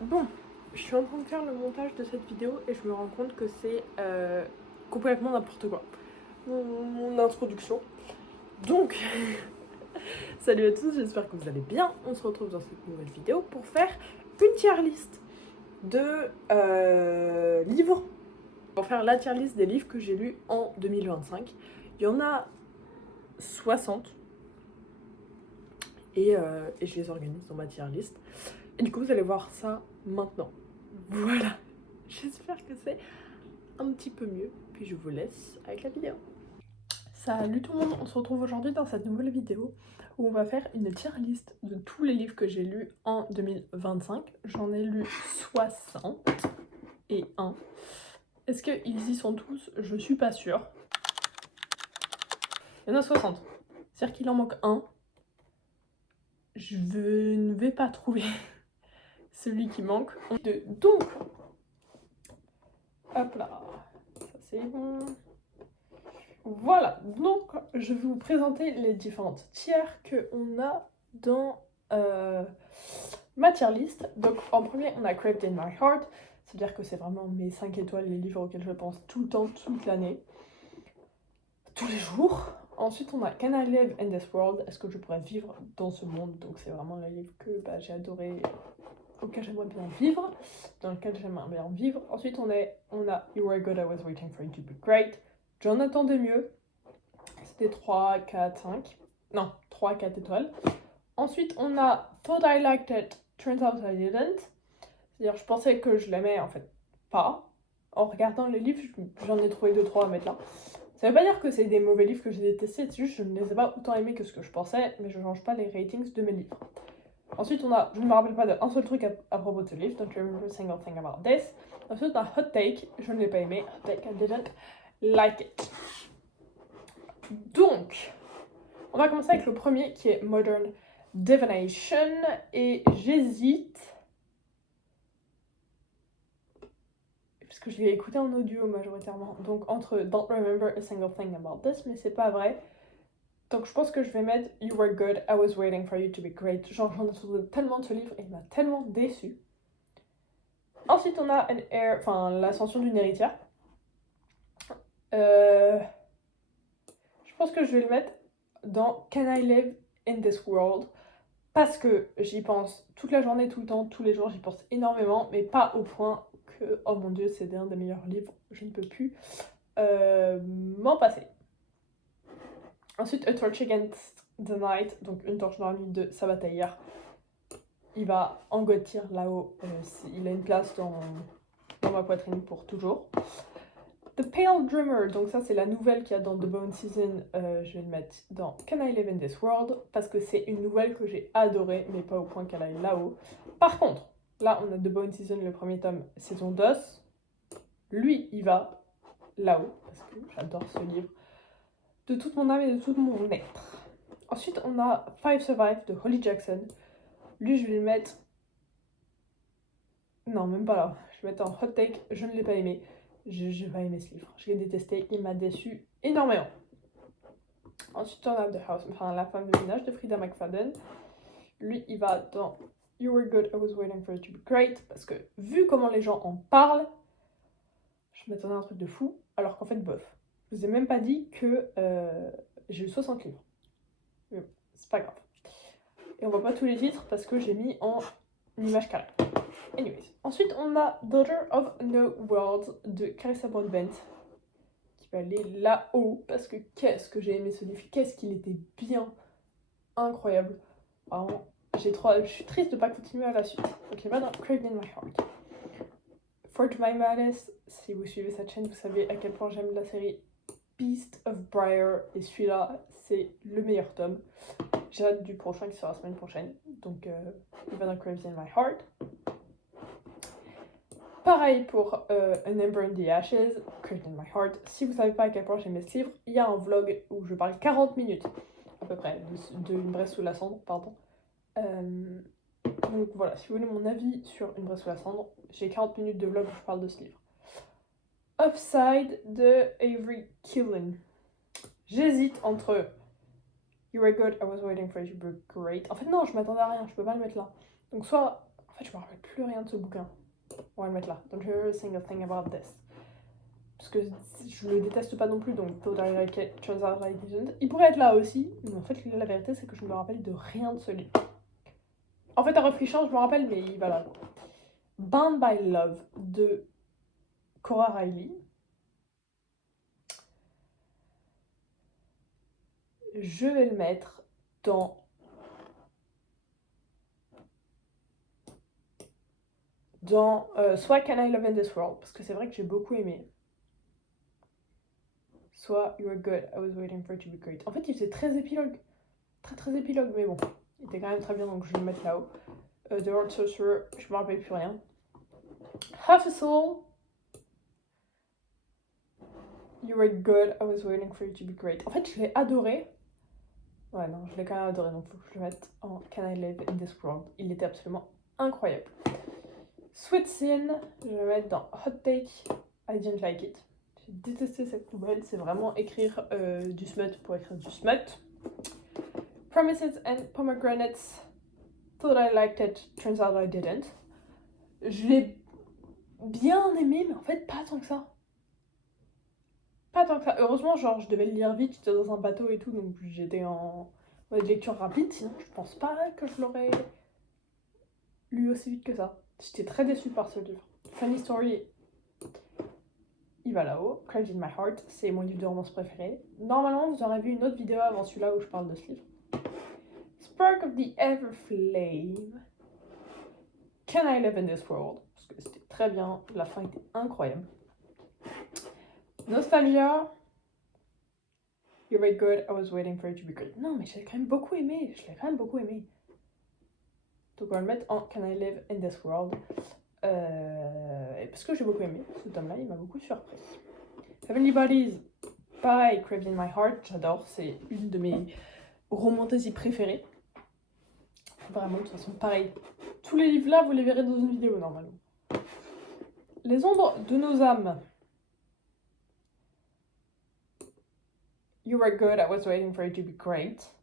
Bon, je suis en train de faire le montage de cette vidéo et je me rends compte que c'est complètement n'importe quoi. Mon introduction. Donc, salut à tous, j'espère que vous allez bien. On se retrouve dans cette nouvelle vidéo pour faire une tier list de livres. Pour faire la tier list des livres que j'ai lus en 2025. Il y en a 60 et je les organise dans ma tier list. Et du coup, vous allez voir ça maintenant. Voilà. J'espère que c'est un petit peu mieux. Puis je vous laisse avec la vidéo. Salut tout le monde, on se retrouve aujourd'hui dans cette nouvelle vidéo où on va faire une tier list de tous les livres que j'ai lus en 2025. J'en ai lu 61. Est-ce qu'ils y sont tous? Je suis pas sûre. Il y en a 60. C'est-à-dire qu'il en manque un. Je ne vais pas trouver celui qui manque. Donc, hop là, ça c'est bon. Voilà, donc je vais vous présenter les différentes tiers qu'on a dans ma tier list. Donc en premier, on a Craved in My Heart, c'est-à-dire que c'est vraiment mes 5 étoiles, les livres auxquels je pense tout le temps, toute l'année, tous les jours. Ensuite, on a Can I Live in This World, est-ce que je pourrais vivre dans ce monde? Donc c'est vraiment le livre que j'ai adoré, auquel j'aimerais bien vivre, dans lequel j'aimerais bien vivre. Ensuite, on a You Were Good, I Was Waiting For You To Be Great, j'en attendais mieux. C'était 3, 4, 5. Non, 3, 4 étoiles. Ensuite, on a Thought I Liked It, Turns Out I Didn't. C'est-à-dire, je pensais que je l'aimais, en fait, pas. En regardant les livres, j'en ai trouvé 2-3 à mettre là. Ça veut pas dire que c'est des mauvais livres que j'ai détestés, c'est juste que je ne les ai pas autant aimés que ce que je pensais, mais je change pas les ratings de mes livres. Ensuite, on a, je ne me rappelle pas d'un seul truc à propos de ce livre, Don't remember a single thing about this. Ensuite, on a Hot Take, je ne l'ai pas aimé, Hot Take, I didn't like it. Donc, on va commencer avec le premier qui est Modern Divination et j'hésite parce que je l'ai écouté en audio majoritairement, donc entre Don't Remember a Single Thing About This, mais c'est pas vrai, donc je pense que je vais mettre You Were Good, I Was Waiting For You To Be Great. Genre j'en ai trouvé tellement de ce livre et il m'a tellement déçu. Ensuite on a l'ascension d'une héritière. Je pense que je vais le mettre dans Can I Live in This World, parce que j'y pense toute la journée, tout le temps, tous les jours, j'y pense énormément, mais pas au point que, oh mon dieu, c'est un des meilleurs livres, je ne peux plus m'en passer. Ensuite, A Torch Against the Night, donc Une torche dans la nuit de Sabataïr. Il va engloutir là-haut, il a une place dans ma poitrine pour toujours. The Pale Dreamer, donc ça c'est la nouvelle qu'il y a dans The Bone Season, je vais le mettre dans Can I Live in This World, parce que c'est une nouvelle que j'ai adorée, mais pas au point qu'elle aille là-haut. Par contre, là on a The Bone Season, le premier tome, saison d'os, lui il va là-haut, parce que j'adore ce livre, de toute mon âme et de tout mon être. Ensuite on a Five Survive de Holly Jackson, lui je vais le mettre, non même pas là, je vais le mettre en hot take, je ne l'ai pas aimé. Je n'ai pas aimé ce livre, je l'ai détesté, il m'a déçu énormément. Ensuite, on a The House, La femme de ménage de Frida McFadden. Lui, il va dans You Were Good, I Was Waiting For You To Be Great, parce que vu comment les gens en parlent, je m'attendais à un truc de fou, alors qu'en fait, bof. Je vous ai même pas dit que j'ai eu 60 livres. Mais bon, c'est pas grave. Et on voit pas tous les titres parce que j'ai mis en image carrée. Anyways. Ensuite, on a Daughter of No World de Carissa Broadbent, qui va aller là-haut, parce que qu'est-ce que j'ai aimé ce livre, qu'est-ce qu'il était bien, incroyable. Vraiment, je suis triste de pas continuer à la suite. Donc il va dans Craved in My Heart. For My Madness, si vous suivez cette chaîne, vous savez à quel point j'aime la série Beast of Briar, et celui-là, c'est le meilleur tome. J'ai hâte du prochain qui sera la semaine prochaine. Donc il va dans Craved in My Heart. Pareil pour An Ember in the Ashes, Craved in My Heart. Si vous savez pas à quel point j'aime ce livre, il y a un vlog où je parle 40 minutes, à peu près, de Une braise sous la cendre, pardon. Donc voilà, si vous voulez mon avis sur Une braise sous la cendre, j'ai 40 minutes de vlog où je parle de ce livre. Offside de Avery Killen. J'hésite entre You Were Good, I Was Waiting For You To Be Great. En fait non, je m'attendais à rien, je peux pas le mettre là. Donc soit, fait, je me rappelle plus rien de ce bouquin. On va le mettre là. Don't you ever think a thing about this. Parce que je le déteste pas non plus, donc Thought I Like It, Turns Out I Didn't. Il pourrait être là aussi, mais en fait, la vérité, c'est que je me rappelle de rien de ce livre. En fait, en réfléchissant, je me rappelle, mais il va là. Bound by Love de Cora Riley. Je vais le mettre dans soit Can I Live in This World, parce que c'est vrai que j'ai beaucoup aimé, soit You Were Good, I Was Waiting for It to Be Great. En fait, il faisait très épilogue, très épilogue, mais bon, il était quand même très bien, donc je vais le mettre là-haut. The World Sorcerer, je me rappelle plus rien. Half a Soul, You Were Good, I Was Waiting for It to Be Great. En fait, je l'ai adoré. Ouais, non, je l'ai quand même adoré, donc il faut que je le mette en Can I Live in This World. Il était absolument incroyable. Sweet Sin, je vais le mettre dans Hot Take, I Didn't Like It. J'ai détesté cette nouvelle, c'est vraiment écrire du smut pour écrire du smut. Promises and Pomegranates, Thought I Liked It, Turns Out I Didn't. Je l'ai bien aimé, mais en fait pas tant que ça. Pas tant que ça. Heureusement, genre, je devais le lire vite, j'étais dans un bateau et tout, donc j'étais en mode lecture rapide, sinon je pense pas que je l'aurais lu aussi vite que ça. J'étais très déçue par ce livre. Funny Story, il va là-haut. Craved in My Heart, c'est mon livre de romance préféré. Normalement, vous aurez vu une autre vidéo avant celui-là où je parle de ce livre. Spark of the Everflame, Can I Live in This World, parce que c'était très bien, la fin était incroyable. Nostalgia, You're Very Good, I Was Waiting for It to Be Great. Non, mais je l'ai quand même beaucoup aimé, Donc on va le mettre en Can I Live in This World. Parce que j'ai beaucoup aimé, ce tome-là, il m'a beaucoup surpris. Heavenly Bodies, pareil, Craved in My Heart, j'adore, c'est une de mes romantaisies préférées. Vraiment, de toute façon, pareil. Tous les livres-là, vous les verrez dans une vidéo, normalement. Les ombres de nos âmes. You Were Good, I Was Waiting for It to Be Great.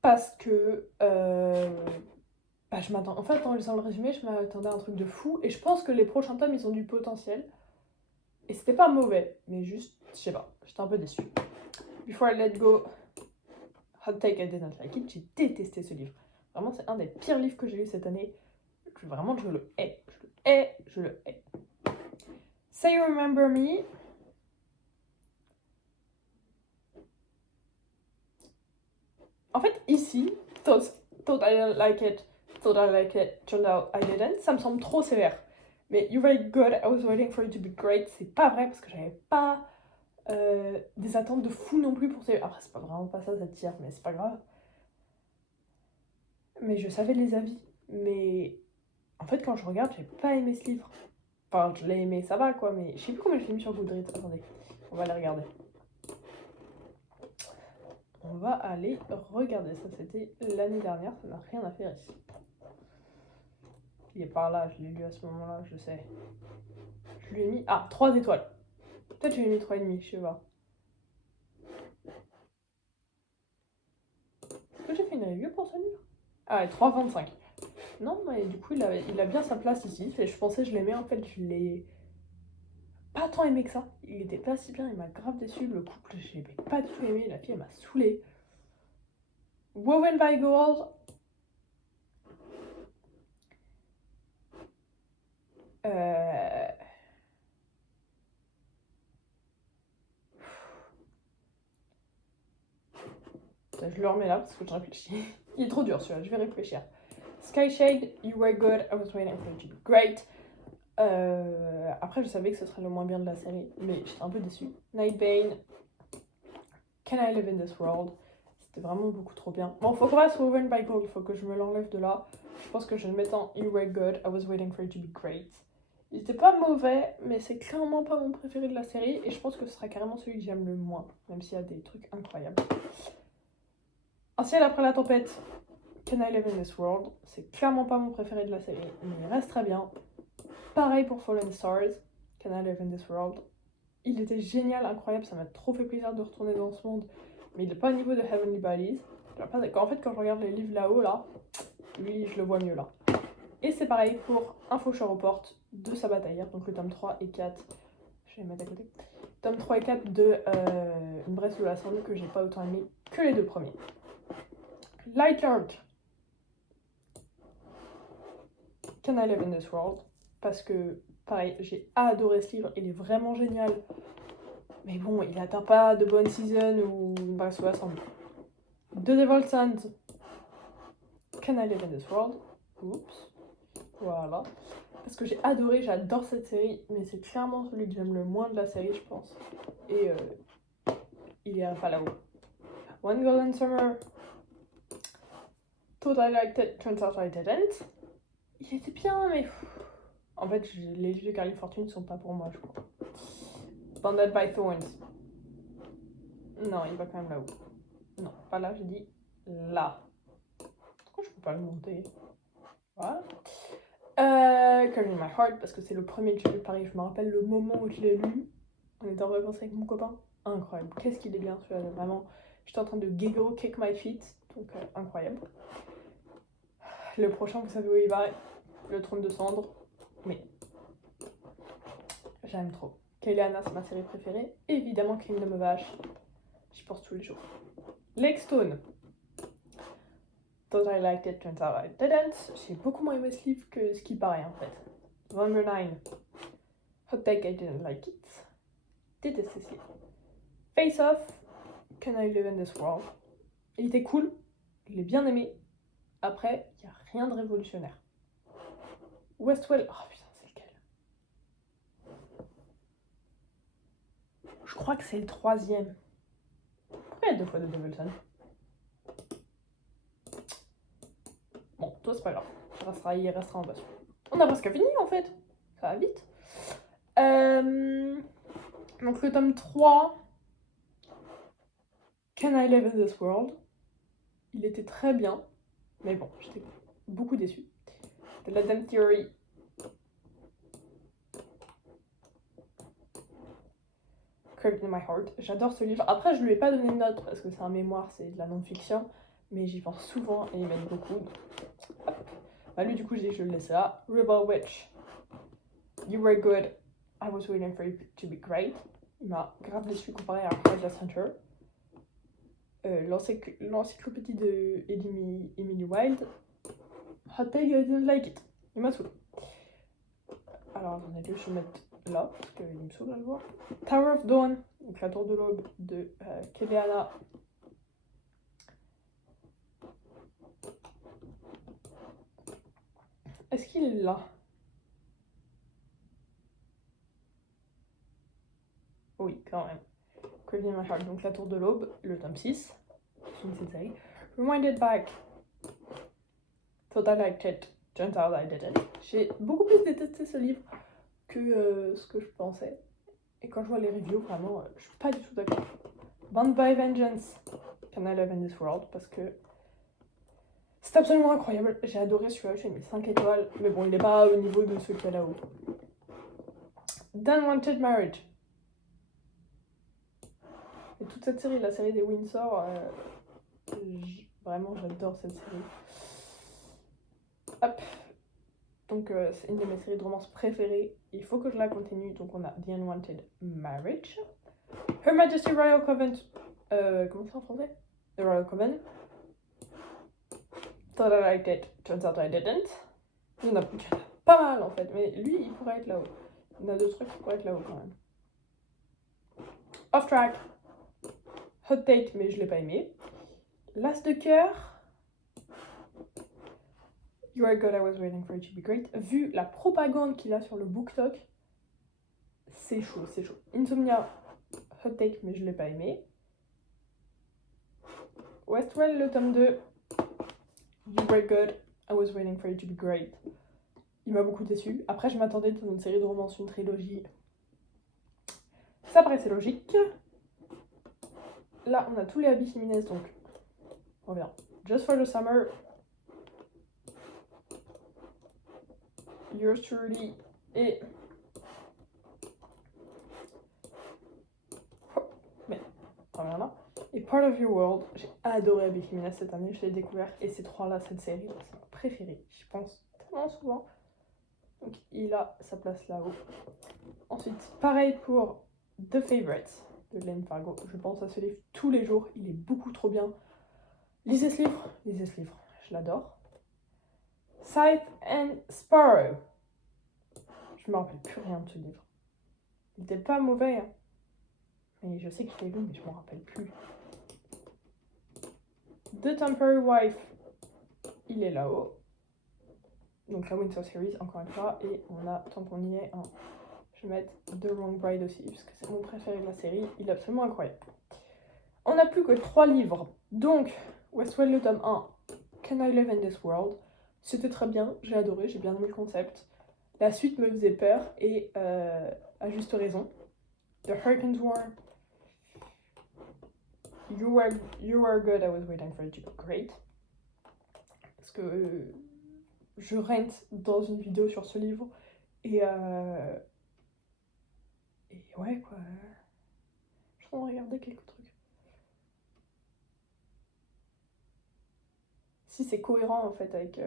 Parce que... je m'attends... En fait, en lisant le résumé, je m'attendais à un truc de fou. Et je pense que les prochains tomes, ils ont du potentiel. Et c'était pas mauvais, mais juste, je sais pas, j'étais un peu déçue. Before I Let Go, Hot Take, I Didn't Like It. J'ai détesté ce livre. Vraiment, c'est un des pires livres que j'ai lu cette année. Vraiment, je le hais. Je le hais. Say You Remember Me. En fait, ici, Thought I Didn't Like It, Thought I Like It, Turned Out I Didn't, ça me semble trop sévère. Mais You're Very Good, I Was Waiting for It to Be Great, c'est pas vrai parce que j'avais pas des attentes de fou non plus pour ces... Après, c'est pas vraiment pas ça, cette tire, mais c'est pas grave. Mais je savais les avis. Mais en fait, quand je regarde, j'ai pas aimé ce livre. Enfin, je l'ai aimé, ça va quoi, mais je sais plus comment je l'ai mis sur Goodreads. Attendez, on va aller regarder. On va aller regarder. Ça, c'était l'année dernière, ça n'a rien à faire ici. Il est par là, je l'ai lu à ce moment-là, je sais. Je lui ai mis... Ah, 3 étoiles. Peut-être je lui ai mis 3,5, je sais pas. Est-ce que j'ai fait une review pour ce livre? Ah ouais, 3,25. Non, mais du coup, il a bien sa place ici. Je pensais que je l'aimais, en fait, je l'ai pas tant aimé que ça. Il était pas si bien, il m'a grave déçu. Le couple, je l'ai pas du tout aimé. La fille, elle m'a saoulée. Woven by Gold. Je le remets là parce que je réfléchis. Il est trop dur celui-là, je vais réfléchir. Skyshade, You Were Good, I Was Waiting for You to Be Great. Après, je savais que ce serait le moins bien de la série, mais j'étais un peu déçue. Nightbane, Can I Live in This World? C'était vraiment beaucoup trop bien. Bon, faut qu'on fasse Woven by Gold, faut que je me l'enlève de là. Je pense que je vais le mettre en You Were Good, I Was Waiting for You to Be Great. Il était pas mauvais, mais c'est clairement pas mon préféré de la série, et je pense que ce sera carrément celui que j'aime le moins, même s'il y a des trucs incroyables. Un ciel après la tempête, Can I Live in This World? C'est clairement pas mon préféré de la série, mais il reste très bien. Pareil pour Fallen Stars, Can I Live in This World? Il était génial, incroyable, ça m'a trop fait plaisir de retourner dans ce monde, mais il n'est pas au niveau de Heavenly Bodies. En fait, quand je regarde les livres là-haut, là, lui, je le vois mieux là. Et c'est pareil pour Un faucheur aux portes de Sabataïr, donc le tome 3 et 4. Je vais les mettre à côté. Tome 3 et 4 de Une Bresse de la Cendre, que j'ai pas autant aimé que les deux premiers. Lightlark. Can I Live in This World? Parce que, pareil, j'ai adoré ce livre, il est vraiment génial. Mais bon, il n'atteint pas de bonne season ou Une Bresse de la Cendre. The Devil's Sons. Can I Live in This World? Oups. Voilà. Parce que j'ai adoré, j'adore cette série, mais c'est clairement celui que j'aime le moins de la série, je pense. Et il est pas là-haut. One Golden Summer. Thought I liked it, turns out I didn't. Il était bien, mais... En fait, les livres de Carly Fortune sont pas pour moi, je crois. Bounded by Thorns. Non, il va quand même là-haut. Non, pas là, j'ai dit là. Pourquoi je peux pas le monter? Voilà. Carry My Heart, parce que c'est le premier que j'ai lu Paris. Je me rappelle le moment où je l'ai lu. On était en vacances avec mon copain. Incroyable. Qu'est-ce qu'il est bien celui-là, vraiment. J'étais en train de giggle kick my feet. Donc, incroyable. Le prochain, vous savez où il va. Le Trône de Cendre. Mais j'aime trop. Kéliana, c'est ma série préférée. Et évidemment, Kingdom of Ash. J'y pense tous les jours. Lake Stone. Thought I liked it, turns out I didn't. J'ai beaucoup moins aimé ce livre que ce qui paraît en fait. Number 9. Hot Take, I didn't like it. Détesté ce livre. Face Off. Can I Live in This World? Il était cool. Je l'ai bien aimé. Après, il n'y a rien de révolutionnaire. Westwell. Oh putain, c'est lequel? Je crois que c'est le 3e. Pourquoi il y a 2 fois de Devilson? Bon, toi c'est pas grave. Il restera en bas. On a presque fini en fait. Ça va vite. Donc le tome 3. Can I Live in This World? Il était très bien. Mais bon, j'étais beaucoup déçue. The Latent Theory. Craved in My Heart. J'adore ce livre. Après, je lui ai pas donné de note parce que c'est un mémoire, c'est de la non-fiction. Mais j'y pense souvent et il m'aide beaucoup. Hop. Bah lui, du coup, j'ai dit que je le laissais là. Rebel Witch. You were good. I was waiting for you to be great. Il m'a grave déçu comparé à Heartless Hunter. L'encyclopédie de Emily Wilde. Hot Take, I didn't like it. Il m'a saoulé. Alors, j'en ai deux, je vais mettre là, parce qu'il me saoule à le voir. Tower of Dawn, donc la tour de l'aube de Kéliana. Est-ce qu'il est là? Oui, quand même. Craved in My Heart, donc la tour de l'aube, le tome 6. C'est une série. Reminded Back. Thought I liked it. Turns out I didn't. J'ai beaucoup plus détesté ce livre que ce que je pensais. Et quand je vois les reviews, vraiment, je suis pas du tout d'accord. Bound by Vengeance. Can I Live in This World? Parce que c'est absolument incroyable. J'ai adoré celui-là, j'ai mis 5 étoiles. Mais bon, il est pas au niveau de ceux qu'il y a là-haut. Unwanted Marriage. Et toute cette série, la série des Windsor, vraiment j'adore cette série. Hop. Donc c'est une de mes séries de romance préférées. Il faut que je la continue. Donc on a The Unwanted Marriage. Her Majesty Royal Coven. Comment c'est en français? The Royal Coven. Thought I liked it. Turns out I didn't. Il y en a pas mal en fait. Mais lui, il pourrait être là-haut. Il y en a 2 trucs qui pourraient être là-haut quand même. Off Track. Hot Take, mais je l'ai pas aimé. L'As de cœur. You are good, I was waiting for you to be great. Vu la propagande qu'il a sur le BookTok, c'est chaud, c'est chaud. Insomnia, Hot Take, mais je l'ai pas aimé. Westwell, le tome 2. You were good, I was waiting for you to be great. Il m'a beaucoup déçu. Après, je m'attendais dans une série de romances, une trilogie. Ça paraissait logique. Là, on a tous les habits Jiménez, donc on revient. Just for the Summer. Yours truly et... Mais, revient là. Et Part of Your World. J'ai adoré Abby Jiménez cette année, je l'ai découvert. Et ces 3-là, cette série, c'est ma préférée. Je pense forcément souvent. Donc il a sa place là-haut. Ensuite, pareil pour The Favourites de Glenn Fargo. Je pense à ce livre tous les jours. Il est beaucoup trop bien. Lisez ce livre. Lisez ce livre. Je l'adore. Scythe and Sparrow. Je me rappelle plus rien de ce livre. Il était pas mauvais. Hein. Mais je sais qu'il est long, mais je m'en rappelle plus. The Temporary Wife. Il est là-haut. Donc la Winter Series, encore une fois. Et on a, tant qu'on y est, un... je vais mettre The Wrong Bride aussi, parce que c'est mon préféré de la série. Il est absolument incroyable. On n'a plus que 3 livres. Donc, Westworld le tome 1, Can I Live in This World? C'était très bien, j'ai adoré, j'ai bien aimé le concept. La suite me faisait peur, et à juste raison. The Hurricanes War. You were good, I was waiting for you to be great. Parce que je rente dans une vidéo sur ce livre, et ouais, quoi. Je vais en regarder quelques trucs. Si c'est cohérent, en fait, avec...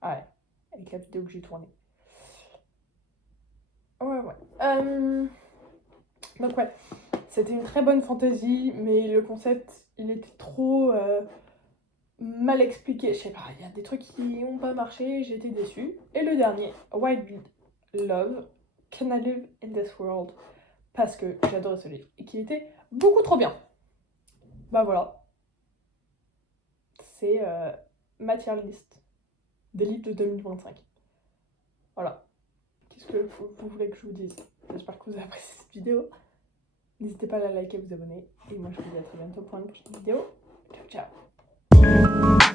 Ah ouais, avec la vidéo que j'ai tournée. Ouais. Donc ouais, c'était une très bonne fantasy, mais le concept, il était trop mal expliqué. Je sais pas, il y a des trucs qui n'ont pas marché, j'ai été déçue. Et le dernier, Wild Love, Can I Live in This World? Parce que j'adorais ce livre, et qui était beaucoup trop bien. Bah voilà. C'est ma tier list des livres de 2025. Voilà. Qu'est-ce que vous voulez que je vous dise? J'espère que vous avez apprécié cette vidéo. N'hésitez pas à la liker, vous abonner. Et moi je vous dis à très bientôt pour une prochaine vidéo. Ciao ciao.